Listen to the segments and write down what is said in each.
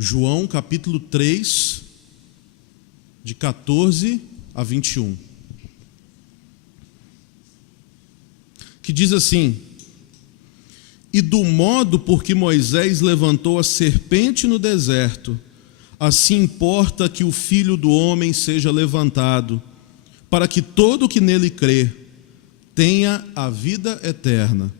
João capítulo 3, de 14 a 21. Que diz assim: E do modo por que Moisés levantou a serpente no deserto, assim importa que o Filho do Homem seja levantado, para que todo o que nele crê tenha a vida eterna.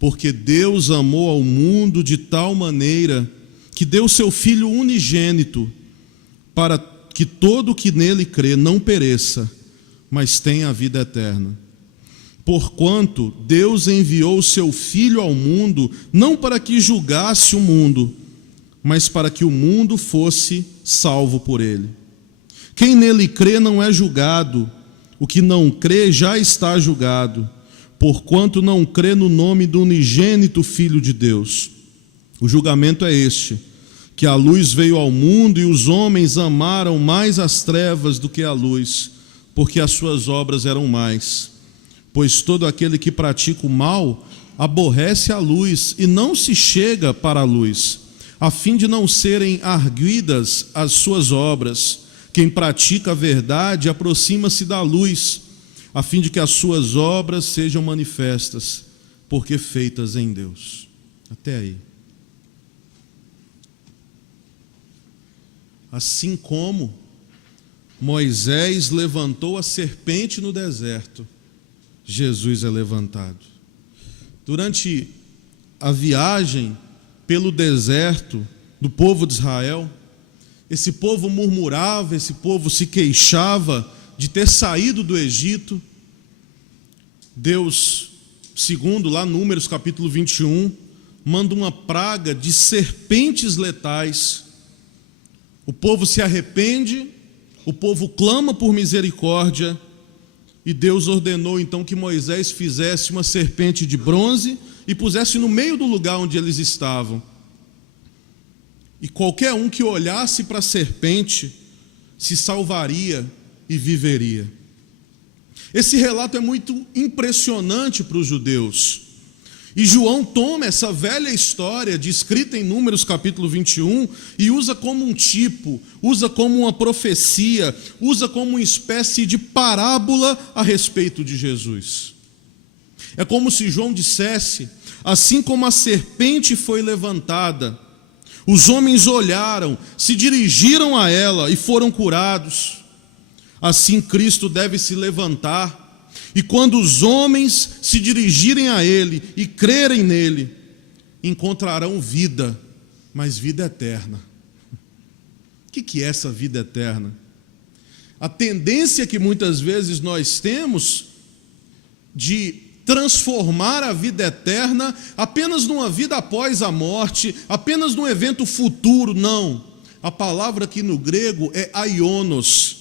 Porque Deus amou ao mundo de tal maneira que deu seu Filho unigênito, para que todo o que nele crê não pereça, mas tenha a vida eterna. Porquanto Deus enviou o seu Filho ao mundo, não para que julgasse o mundo, mas para que o mundo fosse salvo por ele. Quem nele crê não é julgado, o que não crê já está julgado, porquanto não crê no nome do unigênito Filho de Deus. O julgamento é este, que a luz veio ao mundo e os homens amaram mais as trevas do que a luz, porque as suas obras eram más. Pois todo aquele que pratica o mal aborrece a luz e não se chega para a luz, a fim de não serem arguidas as suas obras. Quem pratica a verdade aproxima-se da luz, a fim de que as suas obras sejam manifestas, porque feitas em Deus. Até aí. Assim como Moisés levantou a serpente no deserto, Jesus é levantado. Durante a viagem pelo deserto do povo de Israel, esse povo murmurava, esse povo se queixava de ter saído do Egito. Deus, segundo lá Números capítulo 21, manda uma praga de serpentes letais. O povo se arrepende, o povo clama por misericórdia, e Deus ordenou então que Moisés fizesse uma serpente de bronze e pusesse no meio do lugar onde eles estavam. E qualquer um que olhasse para a serpente se salvaria e viveria. Esse relato é muito impressionante para os judeus. E João toma essa velha história descrita em Números capítulo 21 e usa como um tipo, usa como uma profecia, usa como uma espécie de parábola a respeito de Jesus. É como se João dissesse: assim como a serpente foi levantada, os homens olharam, se dirigiram a ela e foram curados, assim Cristo deve se levantar. E quando os homens se dirigirem a Ele e crerem nele, encontrarão vida, mas vida eterna. O que é essa vida eterna? A tendência que muitas vezes nós temos de transformar a vida eterna apenas numa vida após a morte, apenas num evento futuro. Não. A palavra aqui no grego é aionos.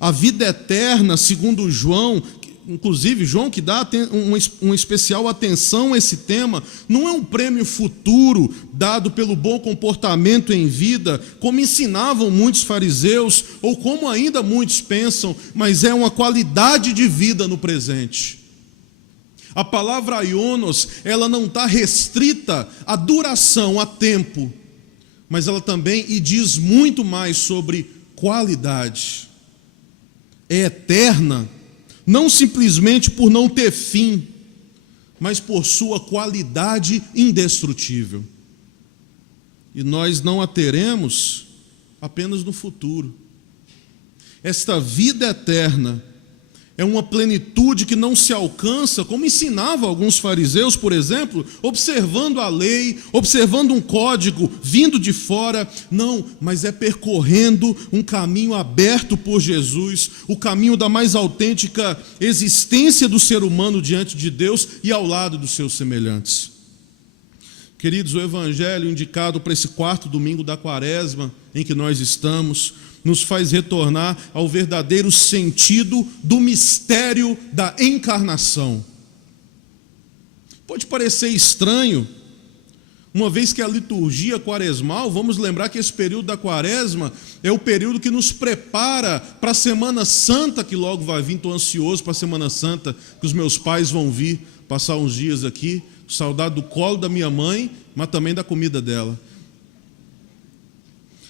A vida eterna, segundo João, inclusive João que dá uma especial atenção a esse tema, não é um prêmio futuro dado pelo bom comportamento em vida, como ensinavam muitos fariseus, ou como ainda muitos pensam, mas é uma qualidade de vida no presente. A palavra aionos, ela não está restrita à duração, a tempo, mas ela também diz muito mais sobre qualidade. É eterna, não simplesmente por não ter fim, mas por sua qualidade indestrutível. E nós não a teremos apenas no futuro. Esta vida eterna é uma plenitude que não se alcança, como ensinavam alguns fariseus, por exemplo, observando a lei, observando um código vindo de fora. Não, mas é percorrendo um caminho aberto por Jesus, o caminho da mais autêntica existência do ser humano diante de Deus e ao lado dos seus semelhantes. Queridos, o evangelho indicado para esse 4º domingo da quaresma em que nós estamos, nos faz retornar ao verdadeiro sentido do mistério da encarnação. Pode parecer estranho, uma vez que a liturgia quaresmal, vamos lembrar que esse período da quaresma é o período que nos prepara para a Semana Santa, que logo vai vir. Estou ansioso para a Semana Santa, que os meus pais vão vir passar uns dias aqui, saudade do colo da minha mãe, mas também da comida dela.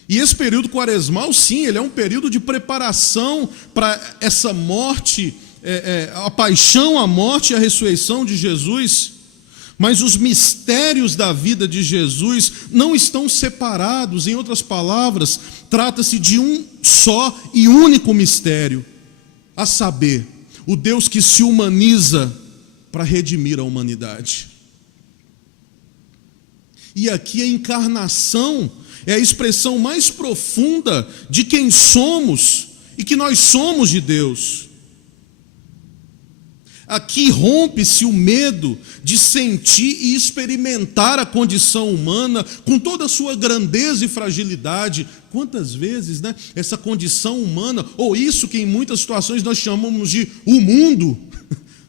E esse período quaresmal, sim, ele é um período de preparação para essa morte, a paixão, a morte e a ressurreição de Jesus. Mas os mistérios da vida de Jesus não estão separados. Em outras palavras, trata-se de um só e único mistério, a saber, o Deus que se humaniza para redimir a humanidade. E aqui a encarnação é a expressão mais profunda de quem somos e que nós somos de Deus. Aqui rompe-se o medo de sentir e experimentar a condição humana com toda a sua grandeza e fragilidade. Quantas vezes, né, essa condição humana, ou isso que em muitas situações nós chamamos de o mundo,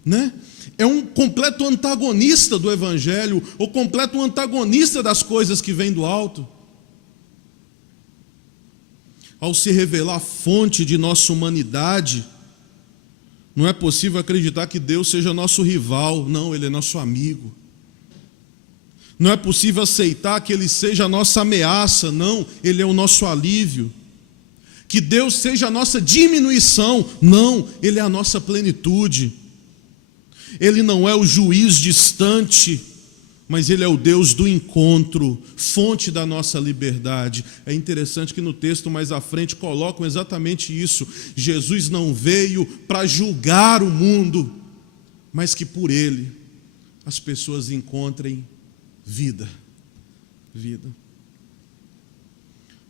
né, é um completo antagonista do Evangelho, ou completo antagonista das coisas que vêm do alto. Ao se revelar a fonte de nossa humanidade, não é possível acreditar que Deus seja nosso rival. Não, Ele é nosso amigo. Não é possível aceitar que Ele seja a nossa ameaça. Não, Ele é o nosso alívio. Que Deus seja a nossa diminuição. Não, Ele é a nossa plenitude. Ele não é o juiz distante, mas Ele é o Deus do encontro, fonte da nossa liberdade. É interessante que no texto mais à frente colocam exatamente isso. Jesus não veio para julgar o mundo, mas que por Ele as pessoas encontrem vida. Vida.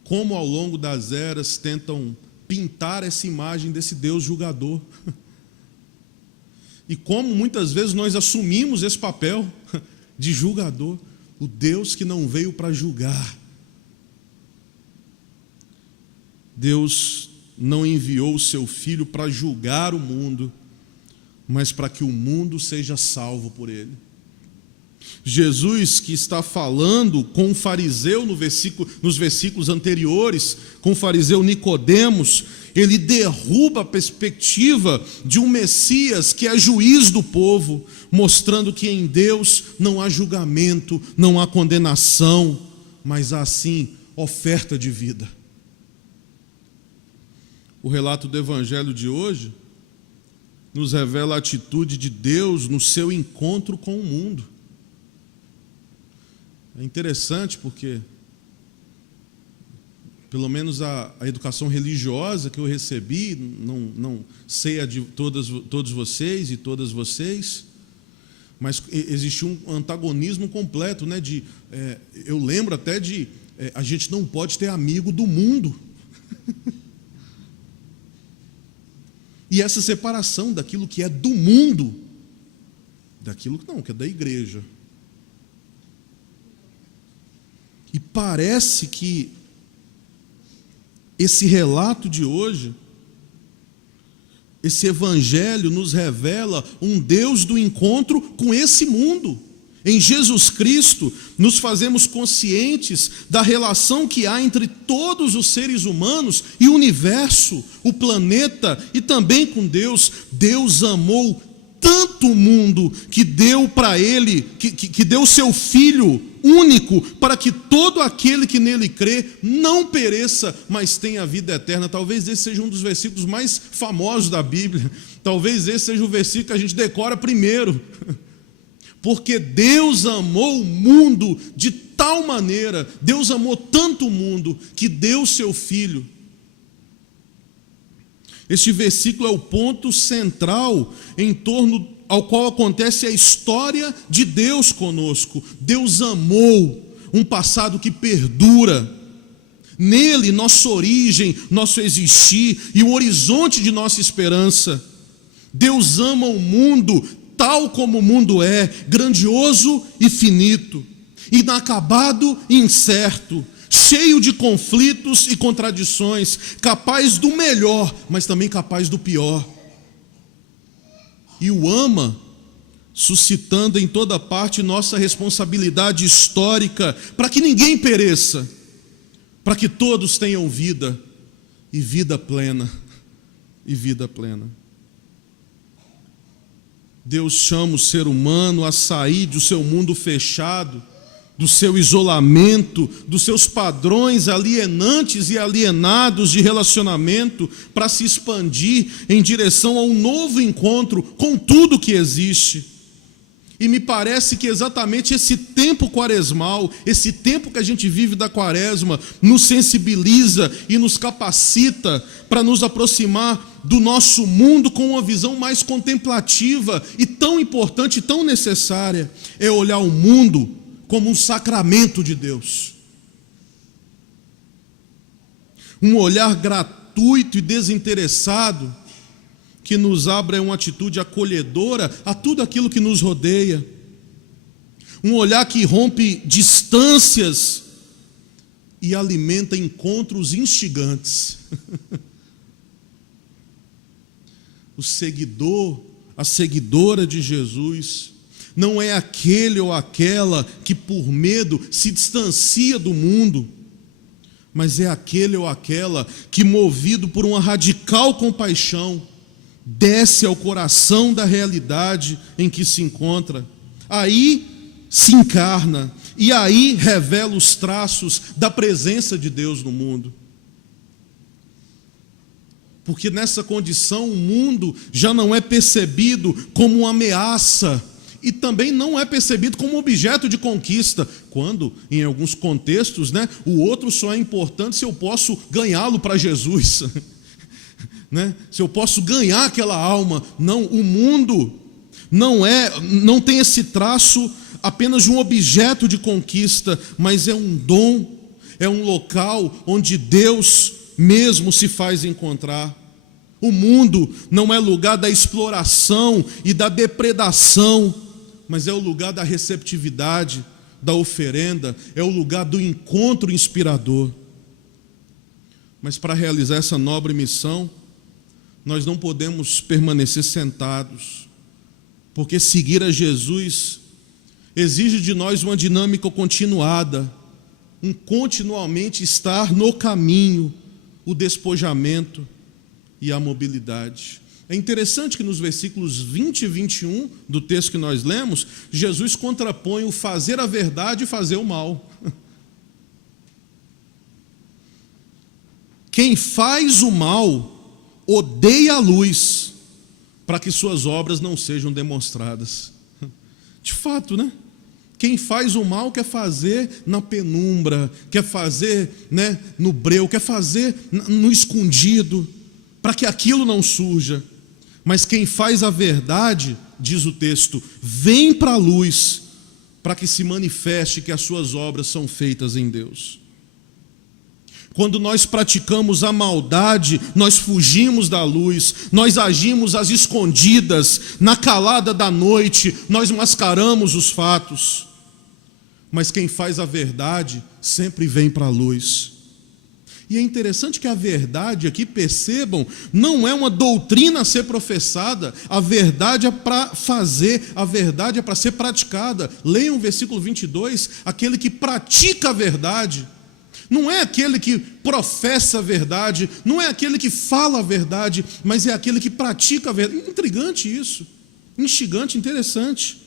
Como ao longo das eras tentam pintar essa imagem desse Deus julgador. E como muitas vezes nós assumimos esse papel de julgador, o Deus que não veio para julgar. Deus não enviou o seu Filho para julgar o mundo, mas para que o mundo seja salvo por ele. Jesus, que está falando com o fariseu nos versículos anteriores, com o fariseu Nicodemos, ele derruba a perspectiva de um Messias que é juiz do povo, mostrando que em Deus não há julgamento, não há condenação, mas há sim oferta de vida. O relato do Evangelho de hoje nos revela a atitude de Deus no seu encontro com o mundo. É interessante porque, pelo menos a educação religiosa que eu recebi, não sei a de todos vocês e todas vocês, mas existe um antagonismo completo, né? Eu lembro até a gente não pode ter amigo do mundo. E essa separação daquilo que é do mundo, daquilo que é da igreja. E parece que esse relato de hoje, esse evangelho nos revela um Deus do encontro com esse mundo. Em Jesus Cristo, nos fazemos conscientes da relação que há entre todos os seres humanos e o universo, o planeta e também com Deus. Deus amou tanto o mundo que deu para ele, que deu o seu Filho único, para que todo aquele que nele crê não pereça, mas tenha a vida eterna. Talvez esse seja um dos versículos mais famosos da Bíblia. Talvez esse seja o versículo que a gente decora primeiro. Porque Deus amou o mundo de tal maneira, Deus amou tanto o mundo, que deu o seu Filho. Este versículo é o ponto central em torno ao qual acontece a história de Deus conosco. Deus amou um passado que perdura. Nele, nossa origem, nosso existir e o horizonte de nossa esperança. Deus ama o mundo tal como o mundo é, grandioso e finito, inacabado e incerto, cheio de conflitos e contradições, capaz do melhor, mas também capaz do pior. E o ama, suscitando em toda parte nossa responsabilidade histórica, para que ninguém pereça, para que todos tenham vida, e vida plena, e vida plena. Deus chama o ser humano a sair do seu mundo fechado, do seu isolamento, dos seus padrões alienantes e alienados de relacionamento, para se expandir em direção a um novo encontro com tudo que existe. E me parece que exatamente esse tempo quaresmal, esse tempo que a gente vive da quaresma, nos sensibiliza e nos capacita para nos aproximar do nosso mundo com uma visão mais contemplativa e tão importante, tão necessária, é olhar o mundo como um sacramento de Deus. Um olhar gratuito e desinteressado que nos abra uma atitude acolhedora a tudo aquilo que nos rodeia. Um olhar que rompe distâncias e alimenta encontros instigantes. O seguidor, a seguidora de Jesus, não é aquele ou aquela que por medo se distancia do mundo, mas é aquele ou aquela que, movido por uma radical compaixão, desce ao coração da realidade em que se encontra. Aí se encarna e aí revela os traços da presença de Deus no mundo. Porque nessa condição o mundo já não é percebido como uma ameaça e também não é percebido como objeto de conquista, quando, em alguns contextos, o outro só é importante se eu posso ganhá-lo para Jesus, se eu posso ganhar aquela alma. Não, o mundo não tem esse traço apenas de um objeto de conquista, mas é um dom, é um local onde Deus mesmo se faz encontrar. O mundo não é lugar da exploração e da depredação, mas é o lugar da receptividade, da oferenda, é o lugar do encontro inspirador. Mas para realizar essa nobre missão, nós não podemos permanecer sentados, porque seguir a Jesus exige de nós uma dinâmica continuada, um continuamente estar no caminho, o despojamento e a mobilidade. É interessante que nos versículos 20 e 21 do texto que nós lemos, Jesus contrapõe o fazer a verdade e fazer o mal. Quem faz o mal odeia a luz, para que suas obras não sejam demonstradas. De fato, Quem faz o mal quer fazer na penumbra, quer fazer no breu, quer fazer no escondido, para que aquilo não surja. Mas quem faz a verdade, diz o texto, vem para a luz, para que se manifeste que as suas obras são feitas em Deus. Quando nós praticamos a maldade, nós fugimos da luz, nós agimos às escondidas, na calada da noite, nós mascaramos os fatos. Mas quem faz a verdade sempre vem para a luz. E é interessante que a verdade aqui, percebam, não é uma doutrina a ser professada, a verdade é para fazer, a verdade é para ser praticada. Leiam o versículo 22, aquele que pratica a verdade, não é aquele que professa a verdade, não é aquele que fala a verdade, mas é aquele que pratica a verdade. Intrigante isso, instigante, interessante.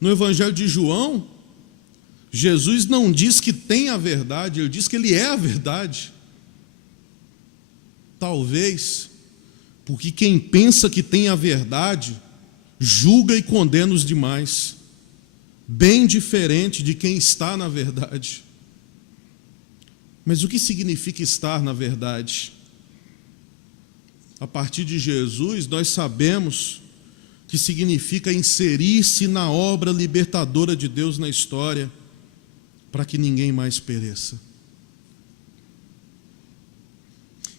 No Evangelho de João, Jesus não diz que tem a verdade, ele diz que ele é a verdade. Talvez porque quem pensa que tem a verdade julga e condena os demais, bem diferente de quem está na verdade. Mas o que significa estar na verdade? A partir de Jesus, nós sabemos que significa inserir-se na obra libertadora de Deus na história, para que ninguém mais pereça.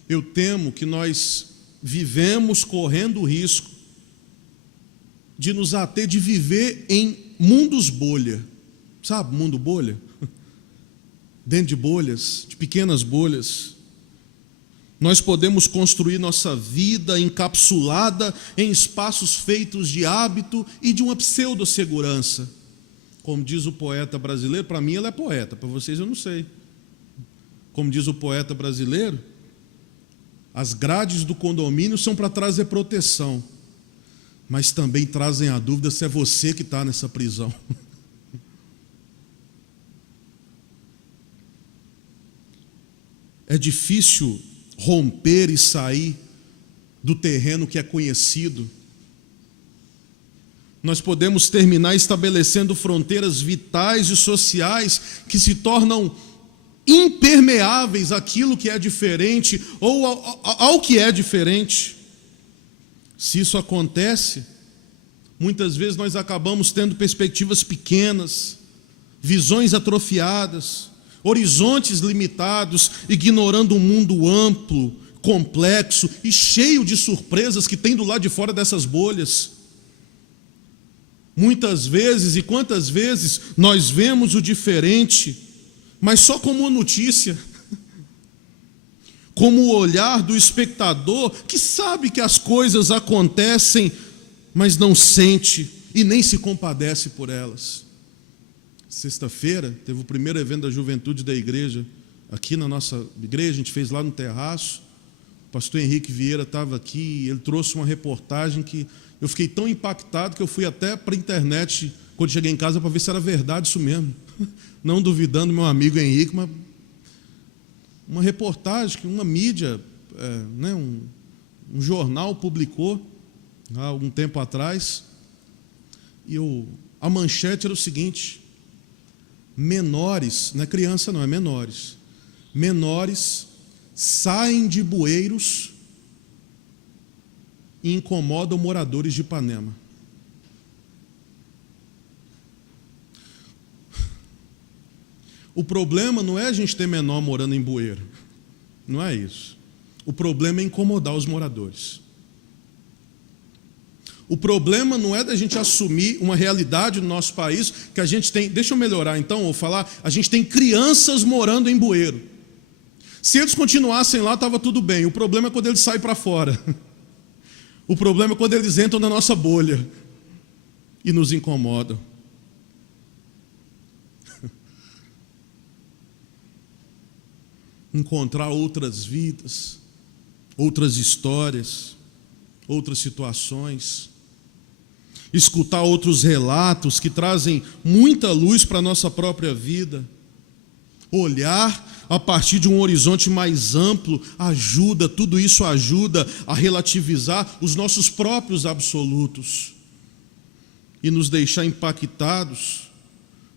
Eu temo que nós vivemos correndo o risco de nos ater de viver em mundos bolha. Sabe, mundo bolha? Dentro de bolhas, de pequenas bolhas. Nós podemos construir nossa vida encapsulada em espaços feitos de hábito e de uma pseudo-segurança. Como diz o poeta brasileiro, para mim ela é poeta, para vocês eu não sei. Como diz o poeta brasileiro, as grades do condomínio são para trazer proteção, mas também trazem a dúvida se é você que está nessa prisão. é difícil romper e sair do terreno que é conhecido. Nós podemos terminar estabelecendo fronteiras vitais e sociais que se tornam impermeáveis àquilo que é diferente ou ao que é diferente. Se isso acontece, muitas vezes nós acabamos tendo perspectivas pequenas, visões atrofiadas, horizontes limitados, ignorando um mundo amplo, complexo e cheio de surpresas que tem do lado de fora dessas bolhas. Muitas vezes, e quantas vezes, nós vemos o diferente, mas só como uma notícia, como o olhar do espectador que sabe que as coisas acontecem, mas não sente e nem se compadece por elas. Sexta-feira teve o primeiro evento da juventude da igreja, aqui na nossa igreja, a gente fez lá no terraço. O pastor Henrique Vieira estava aqui, ele trouxe uma reportagem que eu fiquei tão impactado que eu fui até para a internet, quando cheguei em casa, para ver se era verdade isso mesmo. Não duvidando meu amigo Henrique, mas uma reportagem que uma mídia, um jornal publicou há algum tempo atrás, e a manchete era o seguinte: menores, não é criança não, é menores, menores saem de bueiros e incomodam moradores de Ipanema. O problema não é a gente ter menor morando em bueiro, não é isso. O problema é incomodar os moradores. O problema não é da gente assumir uma realidade no nosso país que a gente tem, deixa eu melhorar então, ou falar, a gente tem crianças morando em bueiro. Se eles continuassem lá, estava tudo bem. O problema é quando eles saem para fora. O problema é quando eles entram na nossa bolha e nos incomodam. Encontrar outras vidas, outras histórias, outras situações, escutar outros relatos que trazem muita luz para a nossa própria vida, olhar a partir de um horizonte mais amplo, tudo isso ajuda a relativizar os nossos próprios absolutos e nos deixar impactados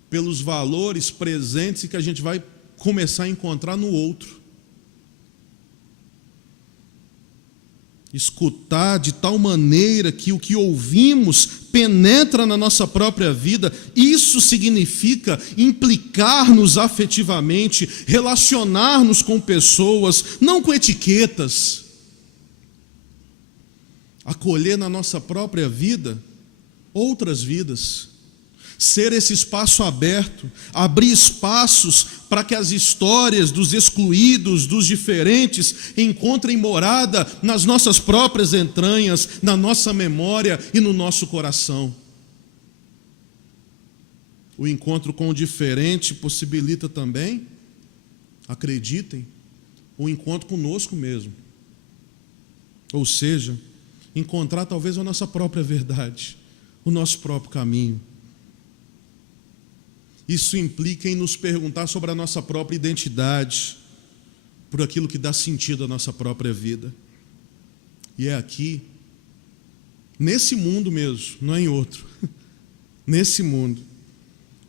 pelos valores presentes e que a gente vai começar a encontrar no outro. Escutar de tal maneira que o que ouvimos penetra na nossa própria vida, isso significa implicar-nos afetivamente, relacionar-nos com pessoas, não com etiquetas. Acolher na nossa própria vida outras vidas. Ser esse espaço aberto, abrir espaços para que as histórias dos excluídos, dos diferentes, encontrem morada nas nossas próprias entranhas, na nossa memória e no nosso coração. O encontro com o diferente possibilita também, acreditem, o encontro conosco mesmo. Ou seja, encontrar talvez a nossa própria verdade, o nosso próprio caminho. Isso implica em nos perguntar sobre a nossa própria identidade, por aquilo que dá sentido à nossa própria vida. E é aqui, nesse mundo mesmo, não é em outro, nesse mundo,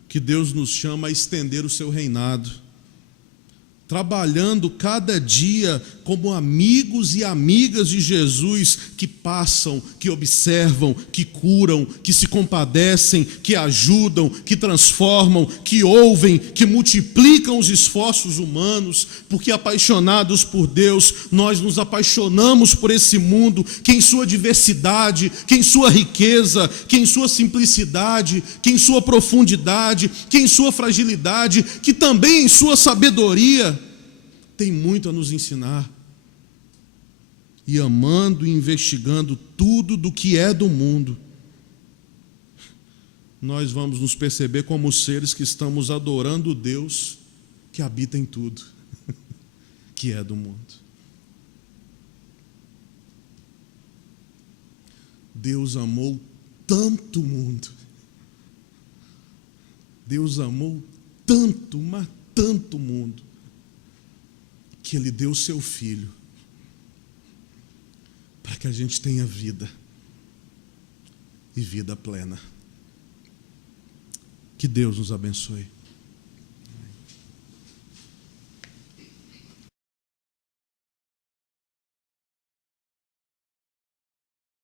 que Deus nos chama a estender o seu reinado, trabalhando cada dia como amigos e amigas de Jesus que passam, que observam, que curam, que se compadecem, que ajudam, que transformam, que ouvem, que multiplicam os esforços humanos, porque apaixonados por Deus, nós nos apaixonamos por esse mundo, que em sua diversidade, que em sua riqueza, que em sua simplicidade, que em sua profundidade, que em sua fragilidade, que também em sua sabedoria, tem muito a nos ensinar. E amando e investigando tudo do que é do mundo, nós vamos nos perceber como seres que estamos adorando o Deus que habita em tudo, que é do mundo. Deus amou tanto o mundo. Deus amou tanto, mas tanto o mundo, que Ele deu o seu Filho para que a gente tenha vida e vida plena. Que Deus nos abençoe.